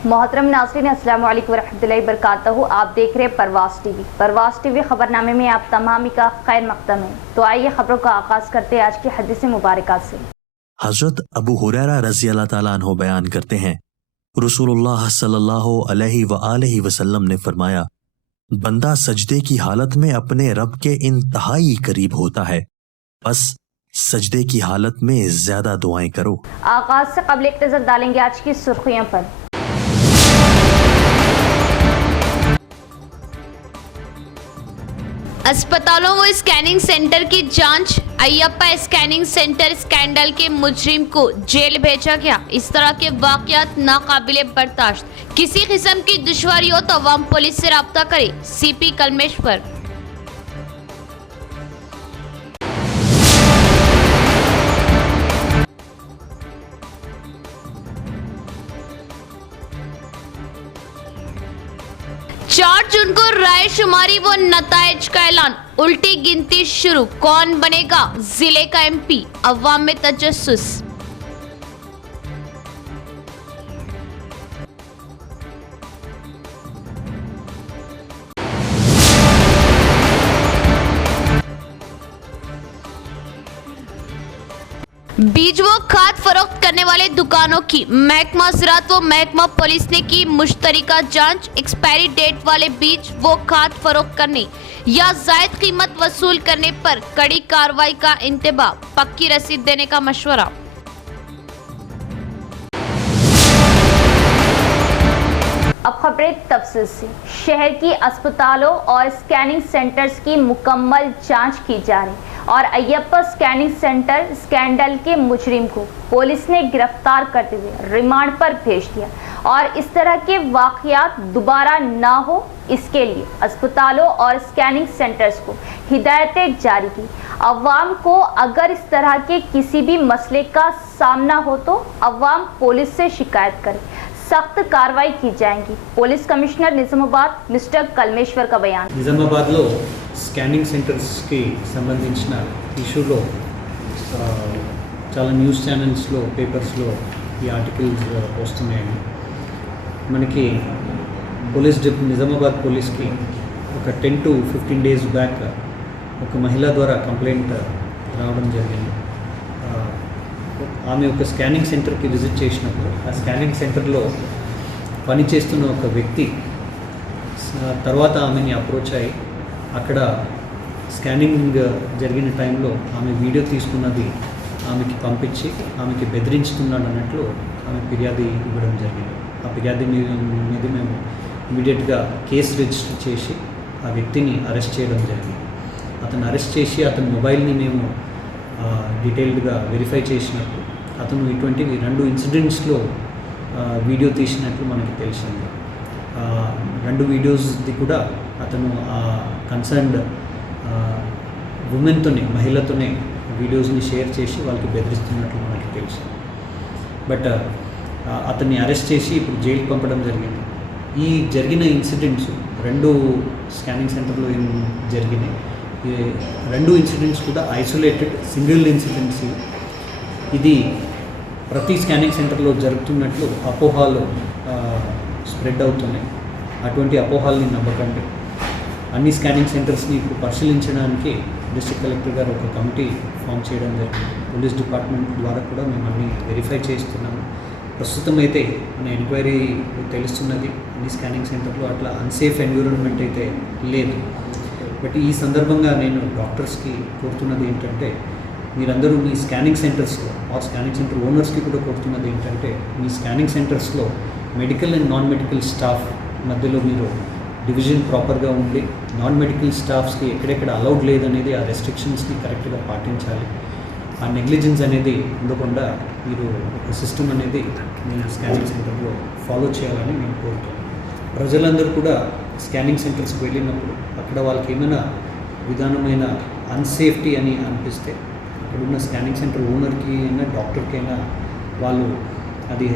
मोहतरम नाज़रीन, अस्सलाम वालेकुम रहमतुल्लाहि वबरकातुहू। आप देख रहे हैं परवास टीवी खबरनामे में आप तमाम का खैर मकदम है। तो आइए खबरों का आगाज करते हैं आज की हदीस मुबारका से। हजरत अबू हुरैरा रज़ी अल्लाह ताला अन्हु बयान करते हैं, रसूलुल्लाह सल्लल्लाहु अलैहि वसल्लम ने फरमाया, बंदा सजदे की हालत में अपने रब के इंतहाई करीब होता है, बस सजदे की हालत में ज्यादा दुआएं करो। आगाज से कबल एक नजर डालेंगे आज की सुर्खियों पर। अस्पतालों व स्कैनिंग सेंटर की जांच। अयप्पा स्कैनिंग सेंटर स्कैंडल के मुजरिम को जेल भेजा गया। इस तरह के वाकयात नाकाबिले बर्दाश्त। किसी किस्म की दुश्वारी हो तो अवाम पुलिस से राब्ता करे। सीपी कलमेश्वर। चार जून को राय शुमारी व नताइज का ऐलान। उल्टी गिनती शुरू। कौन बनेगा जिले का एमपी? अवाम में तजस्सुस। बीज व खाद फरोख्त करने वाले दुकानों की महकमा ज़राअत व महकमा पुलिस ने की मुश्तरका जांच। एक्सपायरी डेट वाले बीज व खाद फरोख्त करने या जायद कीमत वसूल करने पर कड़ी कार्रवाई का इंतबाह। पक्की रसीद देने का मशवरा। अब खबरें तफसील से। शहर की अस्पतालों और स्कैनिंग सेंटर्स की मुकम्मल जांच की जा रही और अयप्पा स्कैनिंग सेंटर स्कैंडल के मुजरिम को पुलिस ने गिरफ्तार करते हुए रिमांड पर भेज दिया और इस तरह के वाकयात दोबारा ना हो इसके लिए अस्पतालों और स्कैनिंग सेंटर्स को हिदायतें जारी की। अवाम को अगर इस तरह के किसी भी मसले का सामना हो तो अवाम पुलिस से शिकायत करे, सख्त कार्रवाई की जाएगी। Police commissioner Nizamabad mister Kalmeshwar का बयान। నిజామాబాద్ లో స్కానింగ్ సెంటర్స్ కి సంబంధించిన ఇష్యూలో చాలా న్యూస్ ఛానల్స్ లో పేపర్స్ లో ఈ ఆర్టికల్స్ వస్తున్నాయండి. మనకి నిజామాబాద్ పోలీస్ కి ఒక 10 to 15 days బ్యాక్ ఒక మహిళ ద్వారా కంప్లైంట్ రావడం జరిగింది. ఆమె ఒక స్కానింగ్ సెంటర్కి విజిట్ చేసినప్పుడు ఆ స్కానింగ్ సెంటర్లో పనిచేస్తున్న ఒక వ్యక్తి తర్వాత ఆమెని అప్రోచ్ అయ్యి అక్కడ స్కానింగ్ జరిగిన టైంలో ఆమె వీడియో తీసుకున్నది ఆమెకి పంపించి ఆమెకి బెదిరించుతున్నాడు అన్నట్లు ఆమె ఫిర్యాదు ఇవ్వడం జరిగింది. ఆ ఫిర్యాదు మీద మేము ఇమీడియట్గా కేసు రిజిస్టర్ చేసి ఆ వ్యక్తిని అరెస్ట్ చేయడం జరిగింది. అతను అరెస్ట్ చేసి అతని మొబైల్ని మేము డీటెయిల్డ్గా వెరిఫై చేసినప్పుడు అతను ఇటువంటి 2 ఇన్సిడెంట్స్లో వీడియో తీసినట్లు మనకి తెలిసింది. 2 వీడియోస్ది కూడా అతను కన్సర్న్డ్ ఉమెన్తోనే మహిళతోనే వీడియోస్ని షేర్ చేసి వాళ్ళకి బెదిరిస్తున్నట్లు మనకి తెలిసింది. బట్ అతన్ని అరెస్ట్ చేసి ఇప్పుడు జైలుకి పంపడం జరిగింది. ఈ జరిగిన ఇన్సిడెంట్స్ 2 స్కానింగ్ సెంటర్లో జరిగినాయి. 2 ఇన్సిడెంట్స్ కూడా ఐసోలేటెడ్ సింగిల్ ఇన్సిడెంట్స్. ఇది ప్రతి స్కానింగ్ సెంటర్లో జరుగుతున్నట్లు అపోహాలు స్ప్రెడ్ అవుతున్నాయి. అటువంటి అపోహాలని నమ్మకండి. అన్ని స్కానింగ్ సెంటర్స్ని ఇప్పుడు పరిశీలించడానికి డిస్ట్రిక్ట్ కలెక్టర్ గారు ఒక కమిటీ ఫామ్ చేయడం జరిగింది. పోలీస్ డిపార్ట్మెంట్ ద్వారా కూడా మేము అన్ని వెరిఫై చేస్తున్నాము. ప్రస్తుతం అయితే మన ఎంక్వైరీ తెలుస్తున్నది అన్ని స్కానింగ్ సెంటర్లో అట్లా అన్సేఫ్ ఎన్విరాన్మెంట్ అయితే లేదు. బట్ ఈ సందర్భంగా నేను డాక్టర్స్కి కోరుతున్నది ఏంటంటే మీరందరూ మీ స్కానింగ్ సెంటర్స్లో స్కానింగ్ సెంటర్ ఓనర్స్కి కూడా కోరుతున్నది ఏంటంటే మీ స్కానింగ్ సెంటర్స్లో medical and non medical staff మధ్యలో మీరు డివిజన్ ప్రాపర్గా ఉండి నాన్ మెడికల్ స్టాఫ్స్కి ఎక్కడెక్కడ అలౌడ్ లేదనేది ఆ రెస్ట్రిక్షన్స్ని కరెక్ట్గా పాటించాలి. ఆ నెగ్లిజెన్స్ అనేది ఉండకుండా మీరు ఒక సిస్టమ్ అనేది మీ స్కానింగ్ సెంటర్లో ఫాలో చేయాలని నేను కోరుతున్నాను. ప్రజలందరూ కూడా స్కానింగ్ సెంటర్స్కి వెళ్ళినప్పుడు అక్కడ వాళ్ళకి ఏమైనా విధానమైన అన్సేఫ్టీ అని అనిపిస్తే అక్కడున్న స్కానింగ్ సెంటర్ ఓనర్కి అయినా డాక్టర్కి అయినా వాళ్ళు అది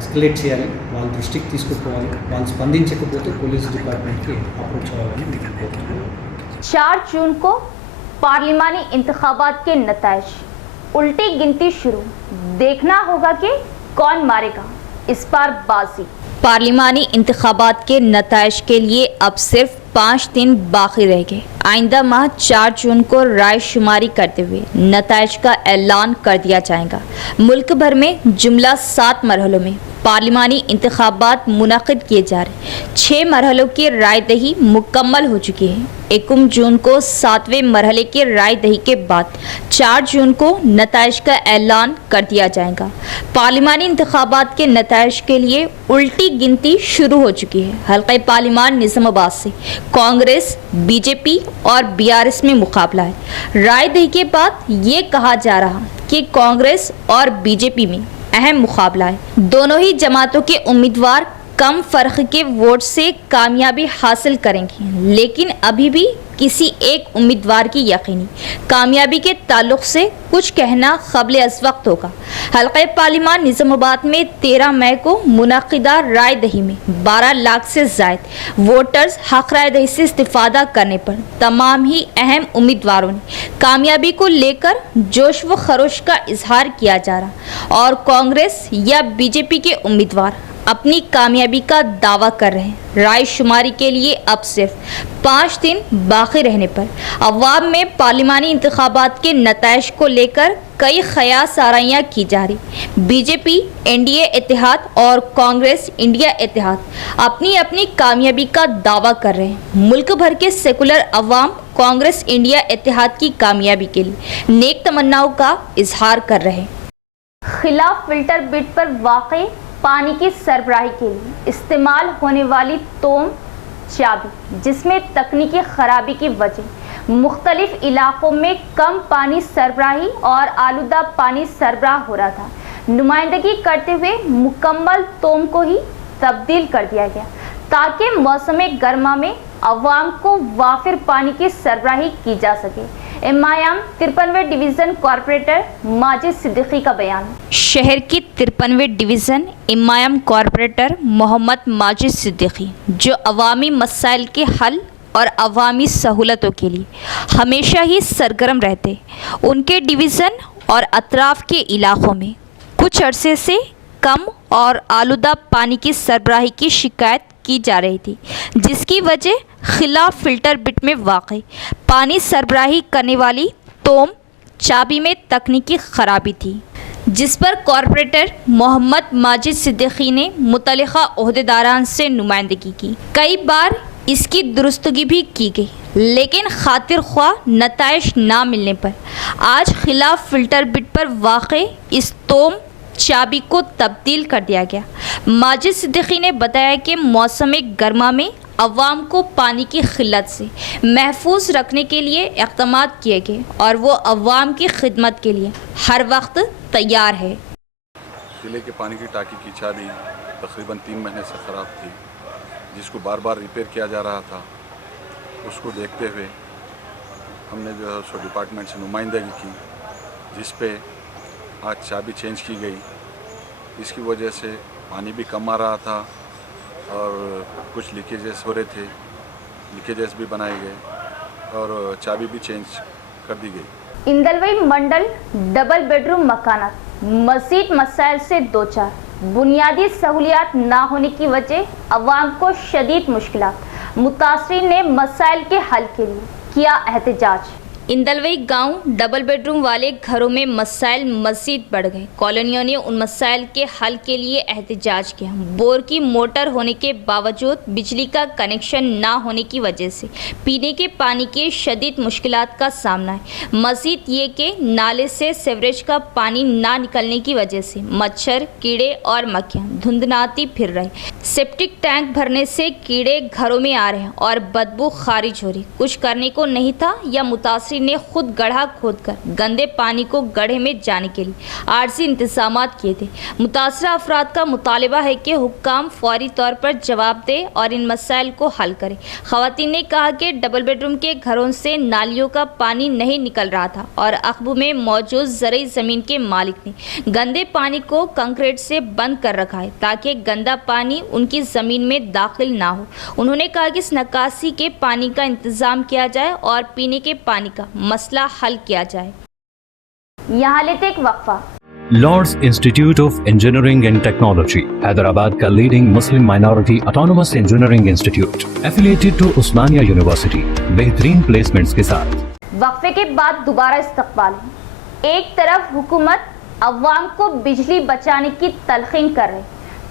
ఎస్కలేట్ చేయాలి, వాళ్ళ దృష్టికి తీసుకుపోవాలి. వాళ్ళు స్పందించకపోతే పోలీస్ డిపార్ట్మెంట్కి అప్రోచ్ అవ్వాలని నేను కోరుతున్నాను. 4 जून को पार्लिमानी इंतखाबात के नताइज। उल्टी गिनती शुरू। देखना होगा कि कौन मारेगा। इस बार बाजी। पार्लिमानी इंतखाबात के नताइज के लिए अब सिर्फ 5 दिन बाकी रह गए। आइंदा माह 4 जून को राय शुमारी करते हुए नताइज का ऐलान कर दिया जाएगा। मुल्क भर में जुमला 7 मरहलों में पार्लिमानी इंतखाबात मुनक़िद किए जा रहे। 6 मरहलों की राय दही मुकम्मल हो चुकी है। 1 जून को 7वें मरहले की राय दही के बाद 4 जून को नताइज का ऐलान कर दिया जाएगा। पार्लिमानी इंतखाबात के नताइज के लिए उल्टी गिनती शुरू हो चुकी है। हल्क़े पार्लिमान निज़ामाबाद से कांग्रेस, बीजेपी और बीआरएस में मुकाबला है। राय दही के बाद ये कहा जा रहा कि कांग्रेस और बीजेपी में अहम मुकाबला है। दोनों ही जमातों के उम्मीदवार कम फ़र्क के वोट से कामयाबी हासिल करेंगे, लेकिन अभी भी किसी एक उम्मीदवार की यकीनी कामयाबी के ताल्लुक से कुछ कहना क़ाबिल अज़ वक्त होगा। हल्क़े पार्लिमान निज़ामाबाद में 13 मई को मुनक़िदा राय दही में 12 लाख से ज़ायद वोटर्स हक़ राय दही से इस्तिफ़ादा करने पर तमाम ही अहम उम्मीदवारों ने कामयाबी को लेकर जोश व खरोश का इजहार किया जा रहा और कांग्रेस या बीजेपी के उम्मीदवार अपनी कामयाबी का दावा कर रहे हैं। राय शुमारी के लिए अब सिर्फ 5 दिन बाकी रहने पर अवाम में पार्लिमानी इंतखाबात के नताइज को लेकर कई ख़यास आराइयाँ की जा रही। बीजेपी एनडीए इत्तेहाद और कांग्रेस इंडिया इत्तेहाद अपनी अपनी कामयाबी का दावा कर रहे हैं। मुल्क भर के सेकुलर अवाम कांग्रेस इंडिया इत्तेहाद की कामयाबी के लिए नेक तमन्नाओं का इजहार कर रहे हैं। खिलाफ फिल्टर बिट पर वाक़ई पानी की सरबराही के लिए इस्तेमाल होने वाली तोम चाबी, जिसमें तकनीकी खराबी की वजह मुख्तलिफ इलाकों में कम पानी सरबराही और आलूदा पानी सरबराह हो रहा था, नुमाइंदगी करते हुए मुकम्मल तोम को ही तब्दील कर दिया गया ताकि मौसम गर्मा में अवाम को वाफिर पानी की सरबराही की जा सके। एमआईएम 53वें डिवीज़न कॉरपोरेटर माजिद सिद्दीकी का बयान। शहर की 53वें division MIM corporator Mohammad Majid Siddiqui, जो अवामी मसाइल के हल और अवामी सहूलतों के लिए हमेशा ही सरगर्म रहते, उनके डिवीज़न और अतराफ़ के इलाक़ों में कुछ अरसे से कम और आलूदा पानी की सरबराही की शिकायत की जा रही थी, जिसकी वजह खिलाफ फिल्टर बिट में वाक़ई पानी सरबराही करने वाली तोम चाबी में तकनीकी ख़राबी थी, जिस पर कॉरपोरेटर मोहम्मद माजिद सिद्दीकी ने मुतल्लिक़ा ओहदेदारान से नुमाइंदगी की। कई बार इसकी दुरुस्तगी भी की गई, लेकिन खातिर ख्वाह नताइज ना मिलने पर आज खिलाफ फिल्टर बिट पर वाक़ई इस तोम चाबी को तब्दील कर दिया गया। माजिद सिद्दीकी ने बताया कि मौसम गर्मा में अवाम को पानी की किल्लत से महफूज रखने के लिए इक़दामात किए गए और वो अवाम की खिदमत के लिए हर वक्त तैयार है। ज़िले के पानी की टाँकी की चाबी तकरीबन 3 महीने से ख़राब थी, जिसको बार बार रिपेयर किया जा रहा था। उसको देखते हुए हमने जो है सो डिपार्टमेंट से नुमाइंदगी की, जिस पे आज चाबी चेंज की गई। इसकी वजह से पानी भी कम आ रहा था और कुछ लीकेजेस हो रहे थे, लीकेजेस भी बनाए गए और चाबी भी चेंज कर दी गई। इंदलवई मंडल डबल बेडरूम मकानात मज़ीद मसाइल से दो चार, बुनियादी सहूलियात ना होने की वजह अवाम को शदीद मुश्किलात। मुतासरीन ने मसाइल के हल के लिए किया एहतजाज। इंदलवई गांव डबल बेडरूम वाले घरों में मसाइल मज़ीद बढ़ गए। कॉलोनियों ने उन मसाइल के हल के लिए एहतजाज किया। बोर की मोटर होने के बावजूद बिजली का कनेक्शन ना होने की वजह से पीने के पानी की शदीद मुश्किलात का सामना है। मज़ीद ये कि नाले से सीवरेज का पानी ना निकलने की वजह से मच्छर, कीड़े और मक्खियाँ धुंधनाती फिर रहे। सेप्टिक टैंक भरने से कीड़े घरों में आ रहे हैं और बदबू खारिज हो रही। कुछ करने को नहीं था या मुतासिर ने खुद गड्ढा खोदकर गंदे पानी को गड्ढे में जाने के लिए आर्जी इंतजामात किए थे। मुतासरा अफराद का मुतालबा है कि हुक्काम फौरी तौर पर जवाब दे और इन मसाइल को हल करें। ख़वातीन ने कहा कि डबल बेडरूम के घरों से नालियों का पानी नहीं निकल रहा था और अखबू में मौजूद ज़रई ज़मीन के मालिक ने गंदे पानी को कंक्रीट से बंद कर रखा है ताकि गंदा पानी उनकी ज़मीन में दाखिल ना हो। उन्होंने कहा कि इस निकासी के पानी का इंतज़ाम किया जाए और पीने के पानी का मसला हल किया जाए। यहाँ लेते एक वक्फा। Lords institute of engineering and technology, Hyderabad का leading Muslim minority autonomous engineering institute, affiliated to Osmania university, बेहतरीन प्लेसमेंट्स के साथ। वक्फे के बाद दोबारा इस्तकबाल। एक तरफ हुकूमत अवाम को बिजली बचाने की तलखीन कर रही,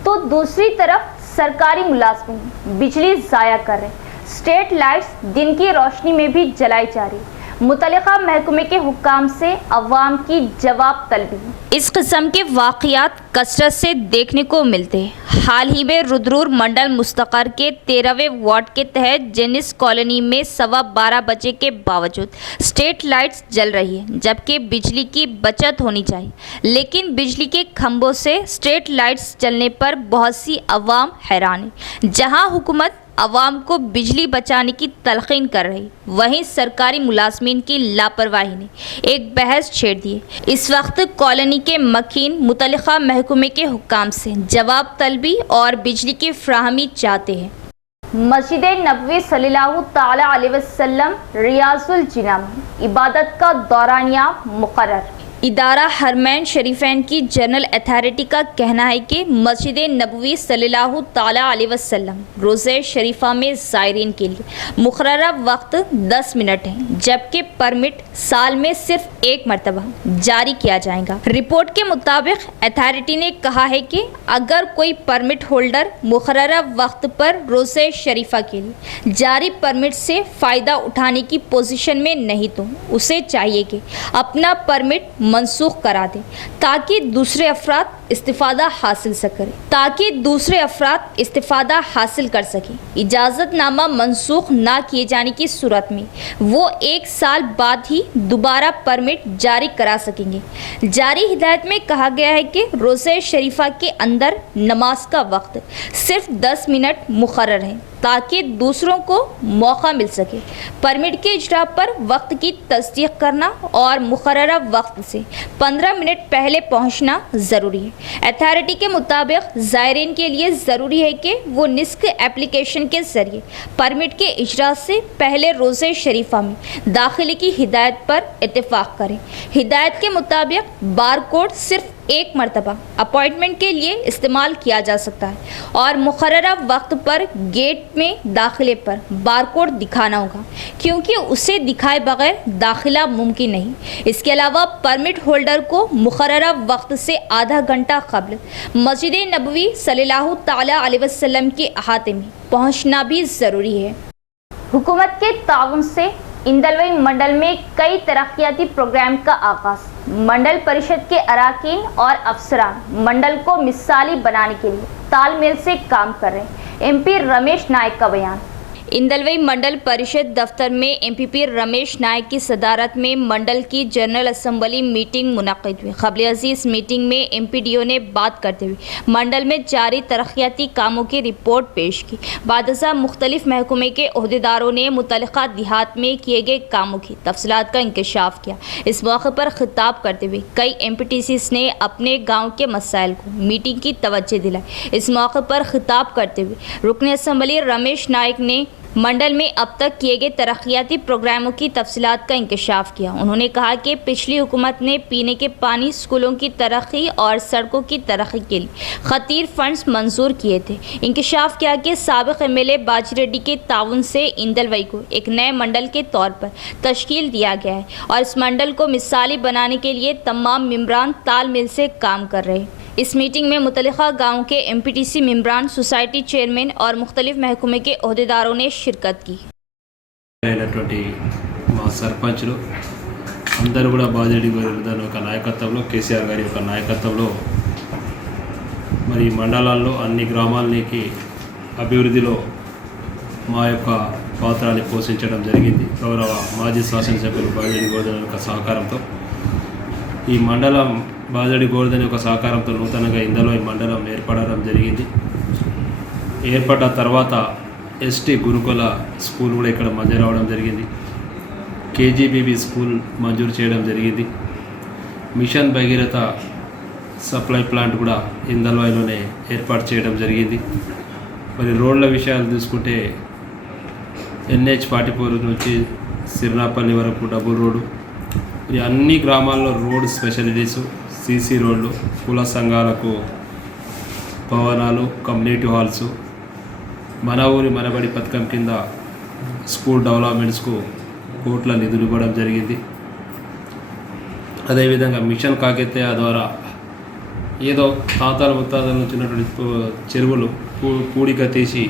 तो दूसरी तरफ सरकारी मुलाजमीन बिजली ज़ाया कर रहे। स्ट्रीट लाइट्स दिन की रोशनी में भी जलाई जा रही। मुतल्लिका महकमे के हुक्काम से अवाम की जवाब तलबी। इस किस्म के वाक़यात कसरत से देखने को मिलते हैं। हाल ही में रुद्रूर मंडल मुस्तकर के 13वें वार्ड के तहत जेनिस कॉलोनी में 12:15 बजे के बावजूद स्ट्रीट लाइट्स जल रही है, जबकि बिजली की बचत होनी चाहिए, लेकिन बिजली के खंभों से स्ट्रीट लाइट्स जलने पर बहुत सी अवाम हैरान है। जहां हुकूमत अवाम को बिजली बचाने की तलखीन कर रही, वहीं सरकारी मुलाजमीन की लापरवाही ने एक बहस छेड़ दी है। इस वक्त कॉलोनी के मकीन मुतल्लिका महकमे के हुक्काम से जवाब तलबी और बिजली की फ्राहमी चाहते हैं। मस्जिद नबवी सल्लल्लाहु ताला अलैहि वसल्लम रियाजुल जिन्ना में इबादत का दौरानिया मुकर्रर। इदारा हरमैन शरीफैन की जनरल अथॉरिटी का कहना है कि मस्जिद नबवी सल्लल्लाहु ताला अलैहि वसल्लम रोज़े शरीफा में ज़ायरीन के लिए मुकर्ररा वक्त 10 मिनट है, जबकि परमिट साल में सिर्फ 1 मरतबा जारी किया जाएगा। रिपोर्ट के मुताबिक अथॉरिटी ने कहा है कि अगर कोई परमिट होल्डर मुकर्ररा वक्त पर रोज़े शरीफा के लिए जारी परमिट से फ़ायदा उठाने की पोजीशन में नहीं, तो उसे चाहिए कि अपना परमिट मनसूख करा दें ताकि दूसरे अफराद इस्तिफ़ादा हासिल कर सकें। इजाज़तनामा मनसूख ना किए जाने की सूरत में वो 1 साल बाद ही दोबारा परमिट जारी करा सकेंगे। जारी हिदायत में कहा गया है कि रोज़े शरीफा के अंदर नमाज का वक्त सिर्फ 10 मिनट मुकर्रर है ताकि दूसरों को मौका मिल सके। परमिट के इजरा पर वक्त की तस्दीक करना और मुकर्ररा वक्त से 15 मिनट पहले पहुंचना ज़रूरी है। अथॉरिटी के मुताबिक ज़ायरीन के लिए ज़रूरी है कि वो निस्क एप्लीकेशन के ज़रिए परमिट के इजरा से पहले रोज़े शरीफा में दाखिले की हिदायत पर इत्तेफाक करें। हिदायत के मुताबिक बार कोड सिर्फ 1 मरतबा अपॉइंटमेंट के लिए इस्तेमाल किया जा सकता है और मुकर्ररा वक्त पर गेट में दाखिले पर बारकोड दिखाना होगा, क्योंकि उसे दिखाए बगैर दाखिला मुमकिन नहीं। इसके अलावा परमिट होल्डर को मुकर्ररा वक्त से आधा घंटा कबल मस्जिद नबवी सल्लल्लाहु ताला अलैहि वसल्लम के अहाते में पहुंचना भी ज़रूरी है। हुकूमत के ताउन से इंदलवई मंडल में कई तरक्याती प्रोग्राम का आगाज। मंडल परिषद के अराकीन और अफसरान मंडल को मिसाली बनाने के लिए तालमेल से काम कर रहे हैं। एमपी रमेश नायक का बयान। इंदलवई मंडल परिषद दफ्तर में एमपीपी रमेश नायक की सदारत में मंडल की जनरल असम्बली मीटिंग मुनक़िद हुई। क़ब्ल अज़ीज़ मीटिंग में एमपीडीओ ने बात करते हुए मंडल में जारी तरक्याती कामों की रिपोर्ट पेश की। बादशाह मुख्तलिफ महकमे के अहदेदारों ने मुतल्लिक़ा देहात में किए गए कामों की तफसीलात का इंकशाफ किया। इस मौके पर खिताब करते हुए कई एमपीटीसीज़ ने अपने गाँव के मसाइल को मीटिंग की तवज्जो दिलाई। इस मौके पर खिताब करते हुए रुकन असम्बली रमेश नायक ने मंडल में अब तक किए गए तरक्याती प्रोग्रामों की तफसीलात का इंकशाफ किया। उन्होंने कहा कि पिछली हुकूमत ने पीने के पानी, स्कूलों की तरक्की और सड़कों की तरक्की के लिए खतीर फंड्स मंजूर किए थे। इंकशाफ किया कि साबिक एमएलए बाजी रेड्डी के ताउन से इंदलवई को एक नए मंडल के तौर पर तश्कील दिया गया है और इस मंडल को मिसाली बनाने के लिए तमाम मेंबरान तालमेल से काम कर रहे हैं। इस मीटिंग में मुतल्लिक़ा गाँव के एमपीटीसी मेंबरान, सोसाइटी चेयरमैन और मुख्तलिफ महकमे के अहदेदारों ने शिरकत की। మా సర్పంచ్లు అందరూ కూడా బాజిరెడ్డి గారి యొక్క నాయకత్వంలో, కేసీఆర్ గారి యొక్క నాయకత్వంలో మరి మండలాల్లో అన్ని గ్రామాలకి అభివృద్ధిలో మా యొక్క పాత్రని పోషించడం జరిగింది. గౌరవ మాజీ శాసనసభ్యులు బాజిరెడ్డి గోవర్ధన్ యొక్క సహకారంతో ఈ మండలం బాజిరెడ్డి గోవర్ధన్ యొక్క సహకారంతో నూతనంగా ఇందల్వయి మండలం ఏర్పడడం జరిగింది. ఏర్పడ్డ తర్వాత ఎస్టీ గురుకుల స్కూల్ కూడా ఇక్కడ మంజూరు అవ్వడం జరిగింది. కేజీబీబీ స్కూల్ మంజూరు చేయడం జరిగింది. మిషన్ భగీరథ సప్లై ప్లాంట్ కూడా ఇందల్వాయిలోనే ఏర్పాటు చేయడం జరిగింది. మరి రోడ్ల విషయాలు చూసుకుంటే NH44 నుంచి సిర్నాపల్లి వరకు డబుల్ రోడ్డు, మరి అన్ని గ్రామాల్లో రోడ్ స్పెషాలిటీసు, సీసీ రోడ్లు, కుల సంఘాలకు భవనాలు, కమ్యూనిటీ హాల్స్, మన ఊరి మనబడి పథకం కింద స్కూల్ డెవలప్మెంట్స్కు కోట్ల నిధులు ఇవ్వడం జరిగింది. అదేవిధంగా మిషన్ కాకతీయ ద్వారా ఏదో తాతల ముత్తాతల నుంచి ఉన్నటువంటి చెరువులు పూడిక తీసి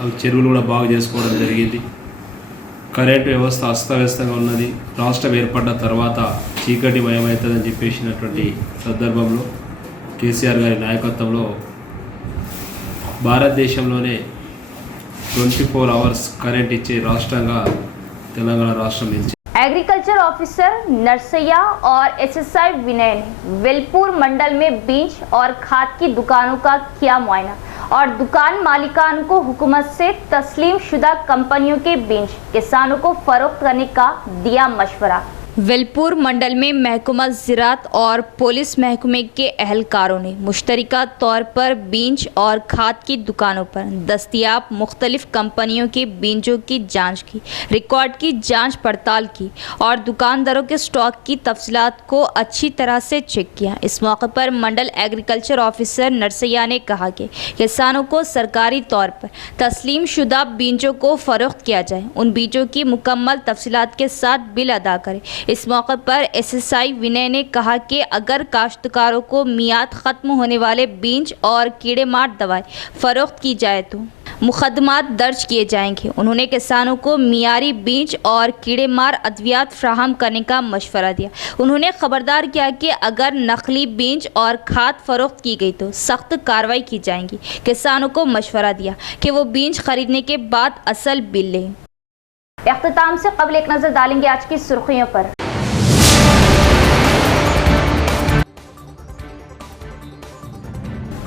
అవి చెరువులు కూడా బాగు చేసుకోవడం జరిగింది. కరెంటు వ్యవస్థ అస్తవ్యస్తంగా ఉన్నది. రాష్ట్రం ఏర్పడ్డ తర్వాత చీకటి మయమవుతుందని చెప్పేసినటువంటి సందర్భంలో కేసీఆర్ గారి నాయకత్వంలో భారతదేశంలోనే 24 hours కరెంట్ ఇచ్చే రాష్ట్రంగా తెలంగాణ రాష్ట్రం నిలిచింది. एग्रीकल्चर ऑफिसर नरसैया और एसएसआई विनय ने वेलपुर मंडल में बीज और खाद की दुकानों का किया मुआयना और दुकान मालिकान को हुकूमत से तस्लीम शुदा कंपनियों के बीज किसानों को फरोख्त करने का दिया मशवरा। वेलपुर मंडल में महकमा ज़राअत और पुलिस महकमे के अहलकारों ने मुश्तरका तौर पर बीज और खाद की दुकानों पर दस्तयाब मुख्तलिफ कंपनियों के बीजों की जांच की, रिकॉर्ड की जांच पड़ताल की और दुकानदारों के स्टॉक की तफसीलात को अच्छी तरह से चेक किया। इस मौके पर मंडल एग्रीकल्चर ऑफिसर नरसैया ने कहा कि किसानों को सरकारी तौर पर तस्लीम शुदा बीजों को फ़रोख्त किया जाए, उन बीजों की मुकम्मल तफसीलात के साथ बिल अदा करें। इस मौके पर एसएसआई विनय ने कहा कि अगर काश्तकारों को मियाद ख़त्म होने वाले बीज और कीड़े मार दवाएं फ़रोख्त की जाए तो मुकदमात दर्ज किए जाएंगे। उन्होंने किसानों को मियारी बीज और कीड़े मार अद्वियात फ्राहम करने का मशवरा दिया। उन्होंने खबरदार किया कि अगर नकली बीज और खाद फ़रोख्त की गई तो सख्त कार्रवाई की जाएगी। किसानों को मशवरा दिया कि वो बीज खरीदने के बाद असल बिल लें। इख्तिताम से कबल एक नज़र डालेंगे आज की सुर्खियों पर।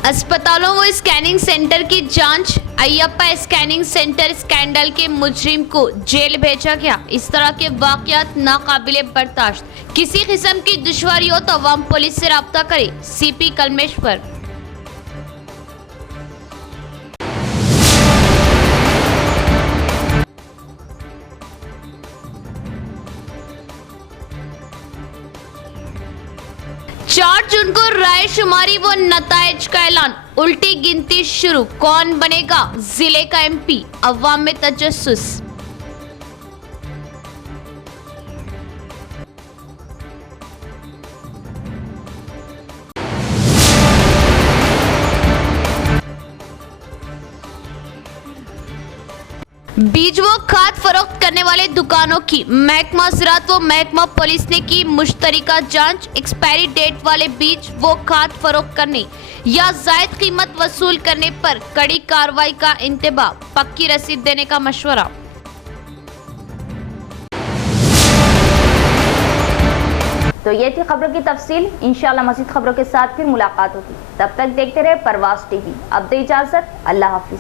अस्पतालों व स्कैनिंग सेंटर की जांच। अयप्पा स्कैनिंग सेंटर स्कैंडल के मुजरिम को जेल भेजा गया। इस तरह के वाकयात नाकाबिले बर्दाश्त। किसी किस्म की दुश्वारी हो तो अवाम पुलिस से राब्ता करे। सीपी कलमेश्वर। चार जून को राय शुमारी व नताइज का ऐलान। उल्टी गिनती शुरू। कौन बनेगा जिले का एमपी? अवाम में तजस्सुस। बीज व खाद फरोख्त करने वाले दुकानों की महकमा ज़राअत व महकमा पुलिस ने की मुश्तरका जांच। एक्सपायरी डेट वाले बीज व खाद फरोख्त करने या जायद कीमत वसूल करने पर कड़ी कार्रवाई का इंतबाह। पक्की रसीद देने का मशवरा। तो ये थी खबरों की तफसील। इंशाल्लाह मज़ीद खबरों के साथ फिर मुलाकात होगी। तब तक देखते रहे परवाज़ टीवी। अब दे इजाज़त। अल्लाह हाफिज़।